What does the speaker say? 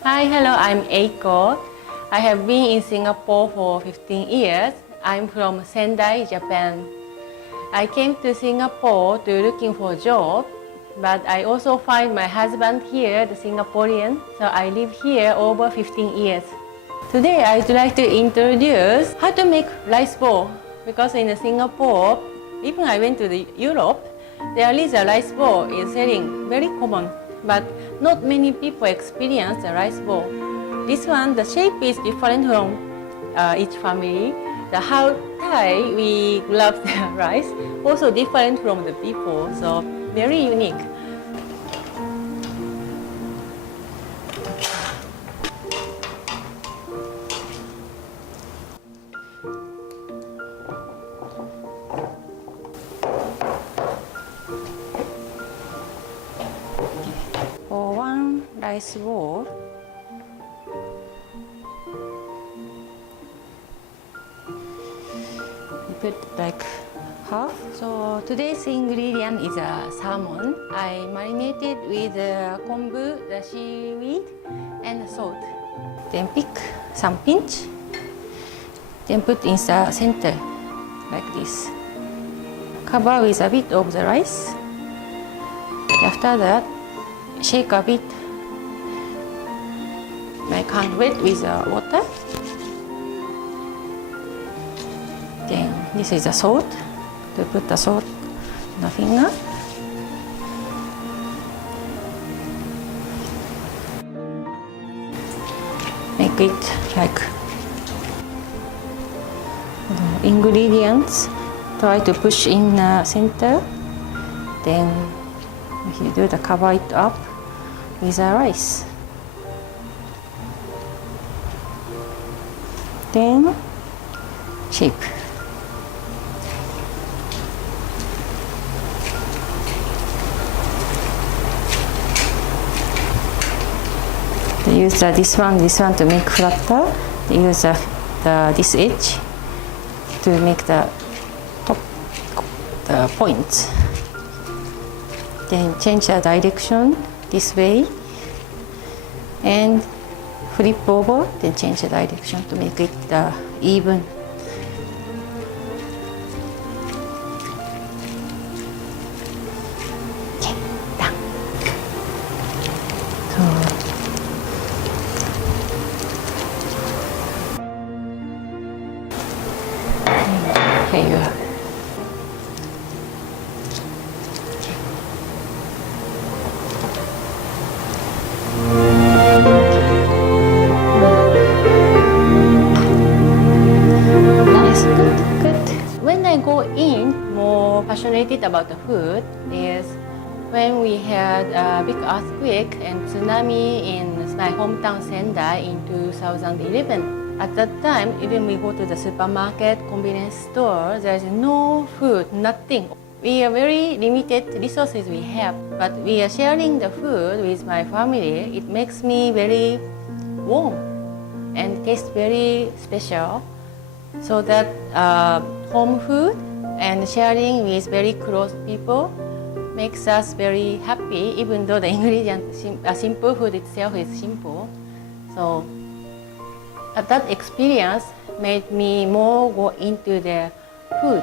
Hi, hello, I'm Eiko. I have been in Singapore for 15 years. I'm from Sendai, Japan. I came to Singapore to looking for a job, but I also find my husband here, the Singaporean, so I live here over 15 years. Today, I'd like to introduce how to make rice bowl, because in Singapore, even I went to Europe, there is a rice bowl is selling, very common, but not many people experience the rice bowl. This one, the shape is different from each family. The how Thai we love the rice also different from the people, so very unique. For one rice bowl, we put like half. So today's ingredient is a salmon. I marinated with kombu, the seaweed, and salt. Then pick some pinch. Then put in the center like this. Cover with a bit of the rice. After that, shake a bit. Make hand wet with water. Then this is the salt. To put the salt on the finger. Make it like the ingredients. Try to push in the center. Then you do the cover it up with the rice. Then shape. They use this one to make flatter. They use this edge to make the top, the points. Then change the direction this way and flip over, then change the direction to make it even. Okay, done. So, here you are. When I go in, more passionate about the food is when we had a big earthquake and tsunami in my hometown Sendai in 2011. At that time, even we go to the supermarket, convenience store, there's no food, nothing. We are very limited resources we have, but we are sharing the food with my family. It makes me very warm and tastes very special. So that home food and sharing with very close people makes us very happy, even though the ingredient, simple food itself is simple. So that experience made me more go into the food.